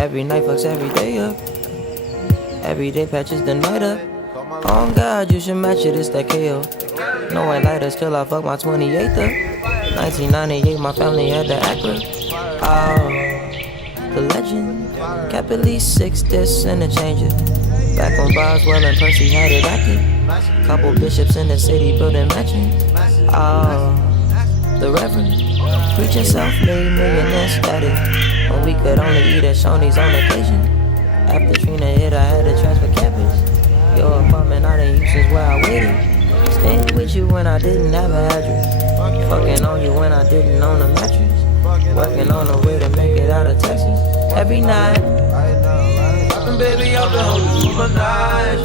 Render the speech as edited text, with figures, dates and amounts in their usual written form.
Every night fucks every day up. Every day patches the night up. Oh God, you should match it, it's that KO. No white lighters till I fuck my 28th up. 1998, my family had the Acura. Oh, the legend. Kept at least 6 discs and a changer. Back when Boswell and Percy had it active. Couple bishops in the city building mansions. Oh, the Reverend. Preaching self-made millionaire status. When we could only eat at Shoney's on occasion. After Trina hit, I had to transfer campus. Your apartment I didn't use since where I waited. Staying with you when I didn't have an address. Fucking on you when I didn't own a mattress. Working on a way to make it out of Texas. Every night. Baby, I've been holding for my night.